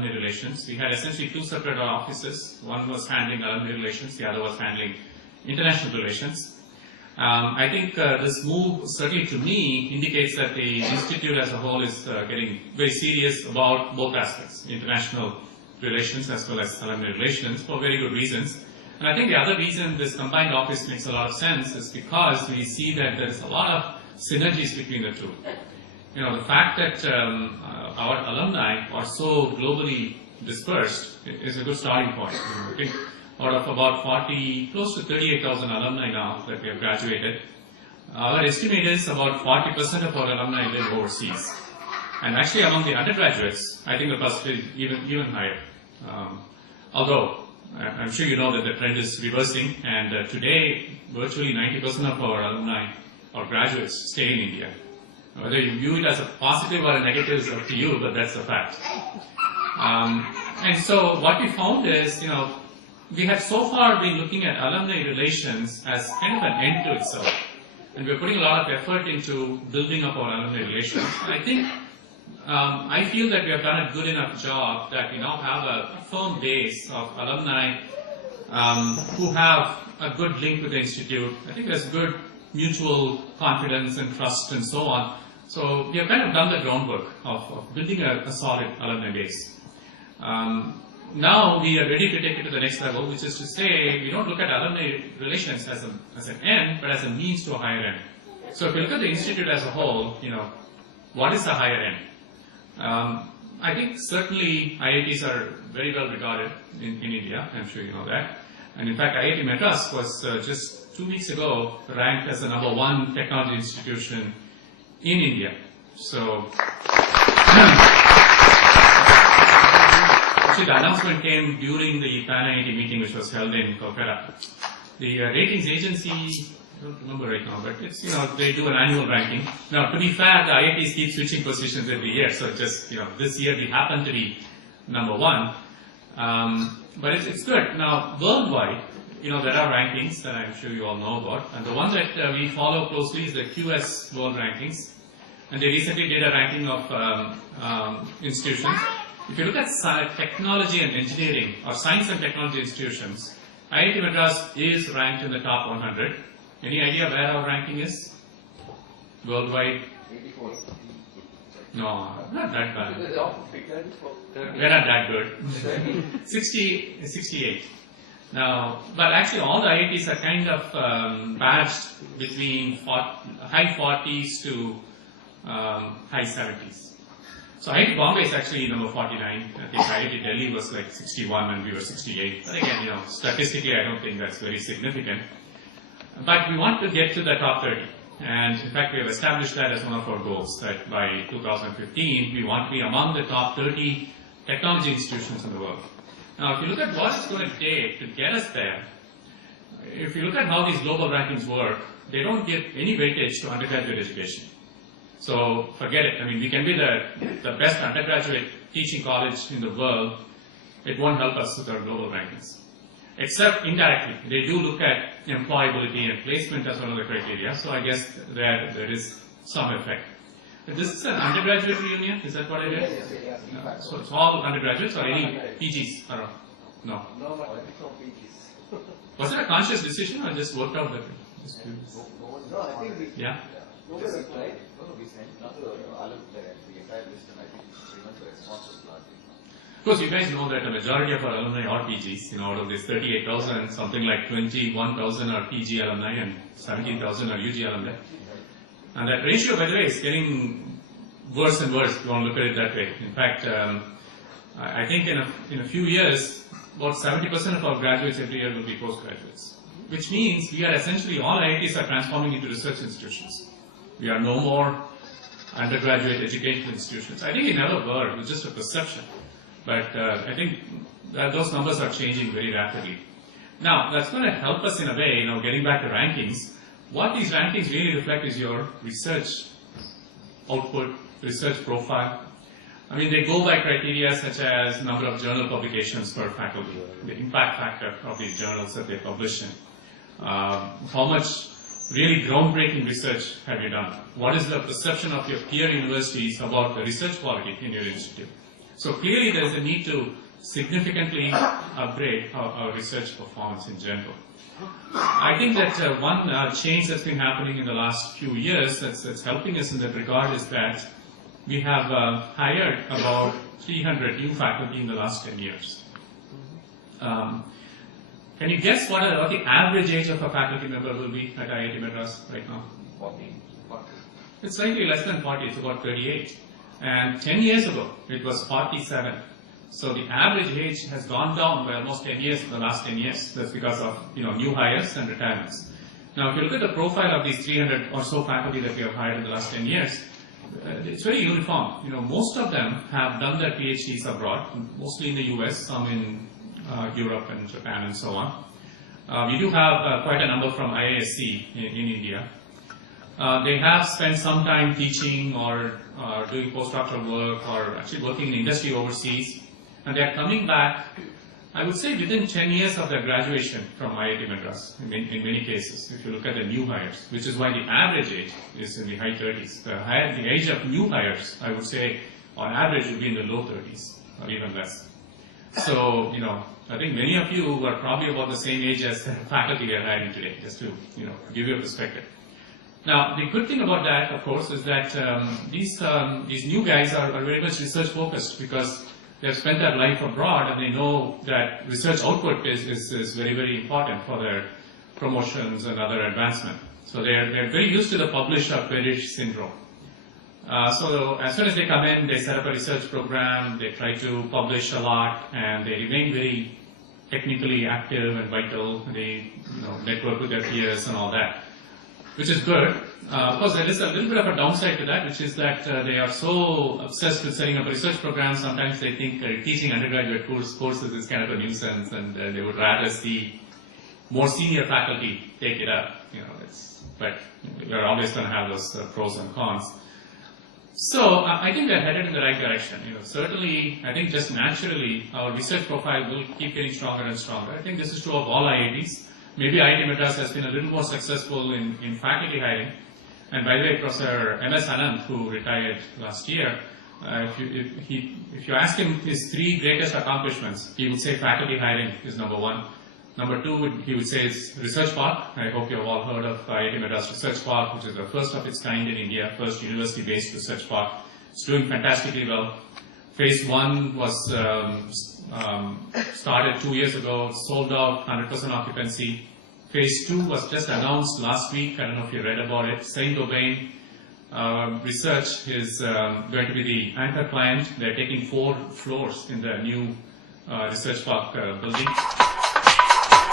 alumni relations. We had essentially two separate offices. One was handling alumni relations, the other was handling international relations. I think this move, certainly to me, indicates that the institute as a whole is getting very serious about both aspects, international relations as well as alumni relations, for very good reasons. And I think the other reason this combined office makes a lot of sense is because we see that there is a lot of synergies between the two. You know, the fact that our alumni are so globally dispersed is a good starting point. I think out of about close to 38,000 alumni now that we have graduated, our estimate is about 40% of our alumni live overseas. And actually among the undergraduates, I think the percentage is even higher. Although, I'm sure you know that the trend is reversing, and today, virtually 90% of our alumni or graduates stay in India. Whether you view it as a positive or a negative is up to you, but that's the fact. And so what we found is, you know, we have so far been looking at alumni relations as kind of an end to itself. And we're putting a lot of effort into building up our alumni relations. And I think, I feel that we have done a good enough job that we now have a firm base of alumni who have a good link with the institute. I think there's good mutual confidence and trust and so on. So we have kind of done the groundwork of building a solid alumni base. Now we are ready to take it to the next level, which is to say we don't look at alumni relations as an end, but as a means to a higher end. So if you look at the institute as a whole, you know, what is the higher end? I think certainly IITs are very well regarded in India. I'm sure you know that. And in fact, IIT Madras was just 2 weeks ago ranked as the #1 technology institution in India. So actually the announcement came during the Pan-IIT meeting which was held in Kolkata. The ratings agency, I don't remember right now, but it's, you know, they do an annual ranking. Now, to be fair, the IITs keep switching positions every year, so just, you know, this year we happen to be #1. But it's good. Now, worldwide, you know, there are rankings that I'm sure you all know about, and the one that we follow closely is the QS World Rankings, and they recently did a ranking of institutions. If you look at technology and engineering, or science and technology institutions, IIT Madras is ranked in the top 100. Any idea where our ranking is? Worldwide? 84. No, not that bad. We're not that good. 68. Now, but actually all the IITs are kind of badged between high 40s to high 70s. So IIT Bombay is actually number 49. I think IIT Delhi was like 61 and we were 68. But again, you know, statistically I don't think that's very significant. But we want to get to the top 30. And in fact, we have established that as one of our goals, that by 2015, we want to be among the top 30 technology institutions in the world. Now, if you look at what it's going to take to get us there, if you look at how these global rankings work, they don't give any weightage to undergraduate education. So forget it. I mean, we can be the best undergraduate teaching college in the world. It won't help us with our global rankings. Except indirectly, they do look at employability and placement as one of the criteria. So I guess there is some effect. But this is an undergraduate reunion. Is that what it is? Yes. No. So it's all undergraduates or any PGs around? No. No, I think no PGs. Was it a conscious decision or just worked out that way? No, I think we. Yeah. No, we tried. No, we sent not the entire list, and I think pretty much the response was largely. Of course, you guys know that a majority of our alumni are PGs. You know, out of these 38,000, something like 21,000 are PG alumni and 17,000 are UG alumni. And that ratio, by the way, is getting worse and worse if you want to look at it that way. In fact, I think in a few years, about 70% of our graduates every year will be postgraduates. Which means we are essentially, all IITs are transforming into research institutions. We are no more undergraduate educational institutions. I think it never were, it was just a perception. But I think that those numbers are changing very rapidly. Now, that's going to help us in a way, you know, getting back to rankings. What these rankings really reflect is your research output, research profile. I mean, they go by criteria such as number of journal publications per faculty, the impact factor of these journals that they publish in. How much really groundbreaking research have you done? What is the perception of your peer universities about the research quality in your institute? So clearly there is a need to significantly upgrade our research performance in general. I think that one change that's been happening in the last few years that's helping us in that regard is that we have hired about 300 new faculty in the last 10 years. Can you guess what the average age of a faculty member will be at IIT Madras right now? 40. It's slightly less than 40, it's about 38. And 10 years ago, it was 47. So the average age has gone down by almost 10 years in the last 10 years. That's because of new hires and retirements. Now, if you look at the profile of these 300 or so faculty that we have hired in the last 10 years, it's very uniform. Most of them have done their PhDs abroad, mostly in the US, some in Europe and Japan and so on. We do have quite a number from IISc in India. They have spent some time teaching or doing postdoctoral work or actually working in industry overseas. And they are coming back, I would say, within 10 years of their graduation from IIT Madras, in many cases, if you look at the new hires, which is why the average age is in the high 30s. The age of new hires, I would say, on average, would be in the low 30s or even less. So, I think many of you are probably about the same age as the faculty we are hiring today, just to, give you a perspective. Now, the good thing about that, of course, is that these new guys are very much research focused because they have spent their life abroad and they know that research output is very, very important for their promotions and other advancement. So they're very used to the publish or perish syndrome. So as soon as they come in, they set up a research program, they try to publish a lot, and they remain very technically active and vital. They network with their peers and all that, which is good. Of course, there is a little bit of a downside to that, which is that they are so obsessed with setting up a research program. Sometimes they think teaching undergraduate courses is kind of a nuisance, and they would rather see more senior faculty take it up. But we're always going to have those pros and cons. So I think we're headed in the right direction. Certainly, I think just naturally our research profile will keep getting stronger and stronger. I think this is true of all IITs. Maybe IIT Madras has been a little more successful in faculty hiring. And by the way, Professor M.S. Anand, who retired last year, if you ask him his 3 greatest accomplishments, he would say faculty hiring is number 1. Number 2, he would say is Research Park. I hope you have all heard of IIT Madras Research Park, which is the first of its kind in India, first university-based research park. It's doing fantastically well. Phase 1 was started 2 years ago, sold out, 100% occupancy. Phase 2 was just announced last week. I don't know if you read about it. Saint-Gobain Research is going to be the anchor client. They're taking 4 floors in the new research park building.